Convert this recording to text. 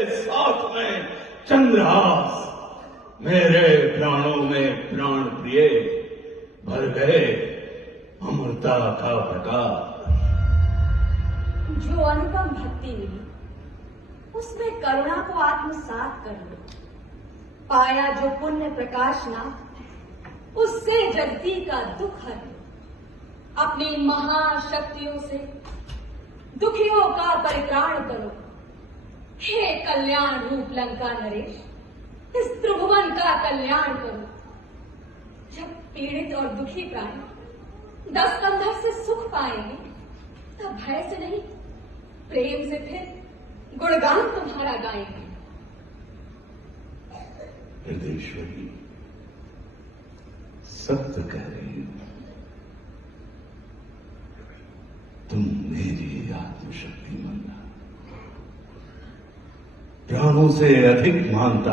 साथ में चंद्रहास मेरे प्राणों में प्राण प्रिय भर गए अमृता का प्रकाश। जो अनुपम भक्ति मिली उसमें करुणा को आत्मसात कर लो। पाया जो पुण्य प्रकाश ना उससे जगती का दुख हर लो। अपनी महाशक्तियों से दुखियों का परित्राण करो। हे कल्याण रूप लंका नरेश, इस त्रिभुवन का कल्याण करो। जब पीड़ित और दुखी प्राणी दस कंधर से सुख पाएंगे तब भय से नहीं प्रेम से फिर गुणगान तुम्हारा गाएंगे। हृदयेश्वरी सत्य कह रही हो, तुम मेरी आत्मशक्ति मानना प्राणों से अधिक मानता